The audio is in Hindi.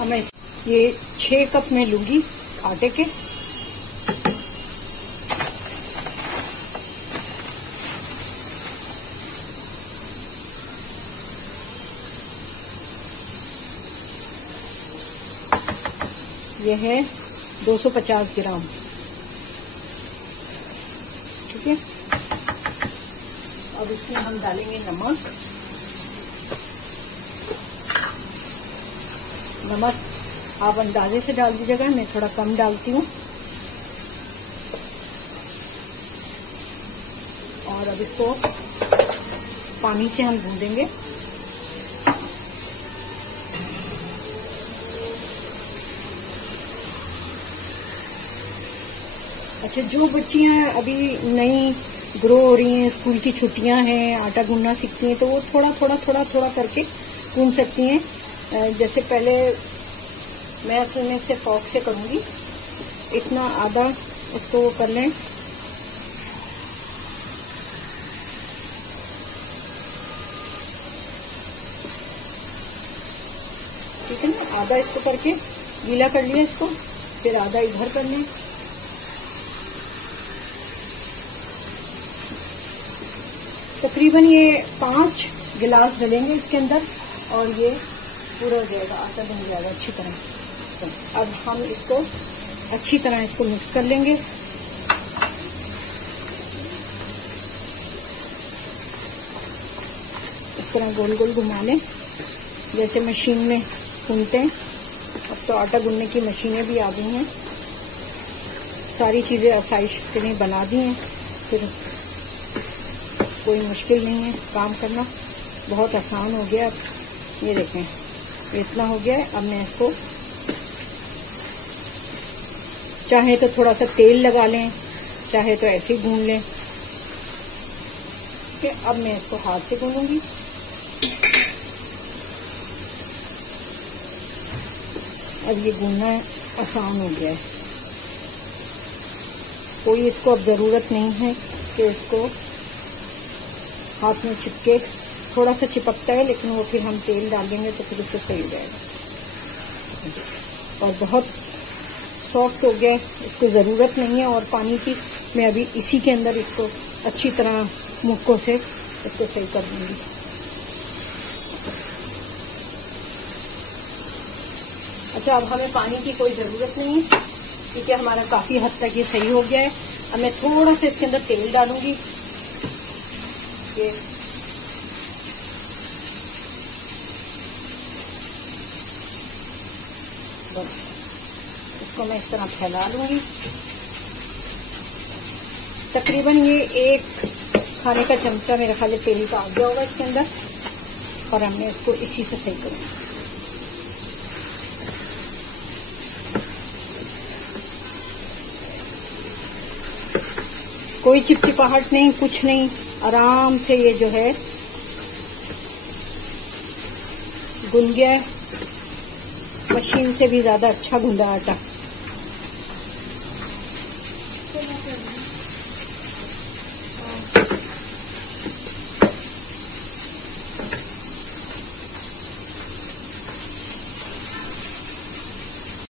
अब मैं ये 6 कप में लूंगी आटे के। ये है 250 ग्राम, ठीक है। अब इसमें हम डालेंगे नमक। नमक आप अंदाजे से डाल दीजिएगा, मैं थोड़ा कम डालती हूँ। और अब इसको पानी से हम भूनेंगे। अच्छा, जो बच्चियां अभी नई ग्रो हो रही हैं, स्कूल की छुट्टियां हैं, आटा गूंदना सीखती हैं, तो वो थोड़ा करके गूंद सकती हैं। जैसे पहले मैं असल में इसे फॉक से करूंगी, इतना आधा उसको वो कर लें। ठीक है ना, आधा इसको करके गीला कर लिया इसको, फिर आधा इधर कर लें। तकरीबन ये 5 गिलास डलेंगे इसके अंदर और ये पूरा हो जाएगा, आटा बन जाएगा अच्छी तरह। तो अब हम इसको अच्छी तरह इसको मिक्स कर लेंगे। इस तरह गोल गोल घुमा लें जैसे मशीन में गूंथते हैं। अब तो आटा गूंथने की मशीनें भी आ गई हैं, सारी चीजें आसाइश के लिए बना दी हैं, फिर कोई मुश्किल नहीं है काम करना, बहुत आसान हो गया। ये देखें इतना हो गया है। अब मैं इसको चाहे तो थोड़ा सा तेल लगा लें, चाहे तो ऐसे ही गूंद लें। ठीक है, अब मैं इसको हाथ से गूंदूंगी। अब ये गूंदना आसान हो गया है, कोई इसको अब जरूरत नहीं है कि इसको हाथ में चिपके। थोड़ा सा चिपकता है, लेकिन वो फिर हम तेल डाल देंगे तो फिर उससे सही हो जाएगा। और बहुत सॉफ्ट हो गया है, इसको ज़रूरत नहीं है और पानी की। मैं अभी इसी के अंदर इसको अच्छी तरह मुक्कों से इसको सही कर दूंगी। अच्छा, अब हमें पानी की कोई ज़रूरत नहीं है क्योंकि हमारा काफ़ी हद तक ये सही हो गया है। अब मैं थोड़ा सा इसके अंदर तेल डालूंगी। ये बस इसको मैं इस तरह फैला लूंगी। तकरीबन ये 1 खाने का चमचा मेरे ख्याल तेल का आ गया होगा इसके अंदर, और हमने इसको इसी से सही करूंगी। कोई चिपचिपाहट नहीं, कुछ नहीं, आराम से ये जो है गुंद गया है। मशीन से भी ज्यादा अच्छा गुंदा आटा।